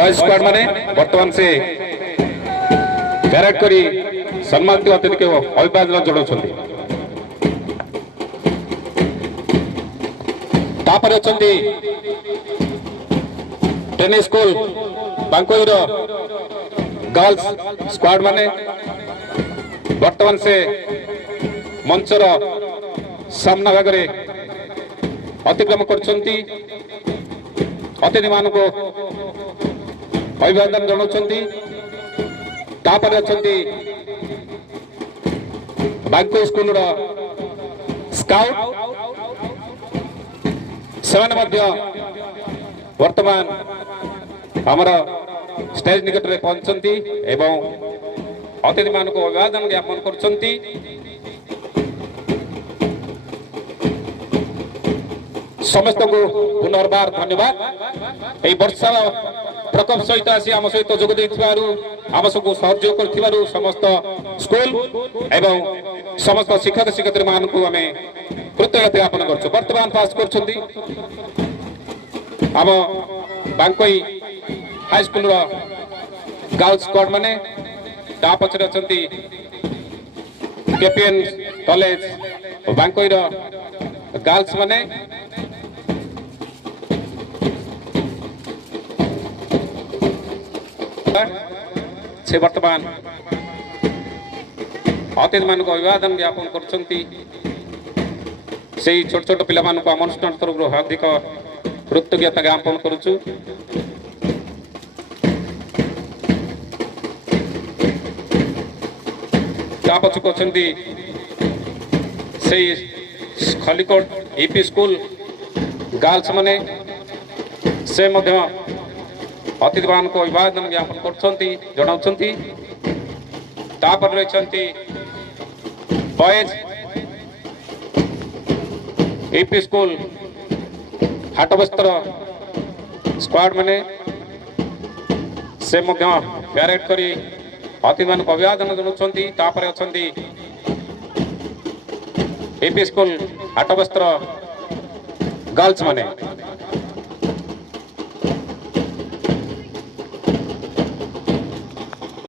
Boys squad माने वर्तमान से पैरेड करी सम्मानित अतिथि के अभिवादन जणाउछन्ति। तापर अछन्ति टेनिस स्कूल बांकोईर गर्ल्स स्क्वाड माने वर्तमान से मंचर सामना भागरे अतिक्रम करछन्ति। अतिथि मानक अभिवादन जणाउछन्ति। तापर अछन्ति बांको स्कूल स्काउट सेवन मध्य वर्तमान आमर स्टेज निकट में पहुंचती एवं अतिथि मानक अभिवादन ज्ञापन करछन्ति। समस्त को पुनर्बार धन्यवाद। ए वर्षा प्रकोप सहित आसी आम सहित जोग देथिबारु आम सबको सहयोग करथिबारु समस्त स्कूल एवं समस्त शिक्षक शिक्षयित्री मानकु आमे कृतज्ञता ज्ञापन करछु। वर्तमान पास करछन्ति आम बांकोई हाई स्कूल रो गर्ल्स स्क्वाड माने ता पछरे अछन्ति केपीएन कॉलेज बांकोई रो गर्ल्स माने से वर्तमान अतिथि मानक अभिवादन ज्ञापन करछन्ति। से छोट छोट पिला मानक आम अनुष्ठान तरफ हार्दिक कृतज्ञता ज्ञापन करुछु। ता पछक अछन्ति से खलिकोट ईपी स्कूल गर्ल्स माने से मध्य अतिथि मान को अभिवादन ज्ञापन करछन्ति जणाउछन्ति। तापर रहिछन्ति बॉयज ईपी स्कूल हाटबस्तर स्क्वाड माने से मध्य पैरेड करी अतिथि मान को अभिवादन जणाउछन्ति। तापर अछन्ति ईपी स्कूल हाटबस्तर गर्ल्स माने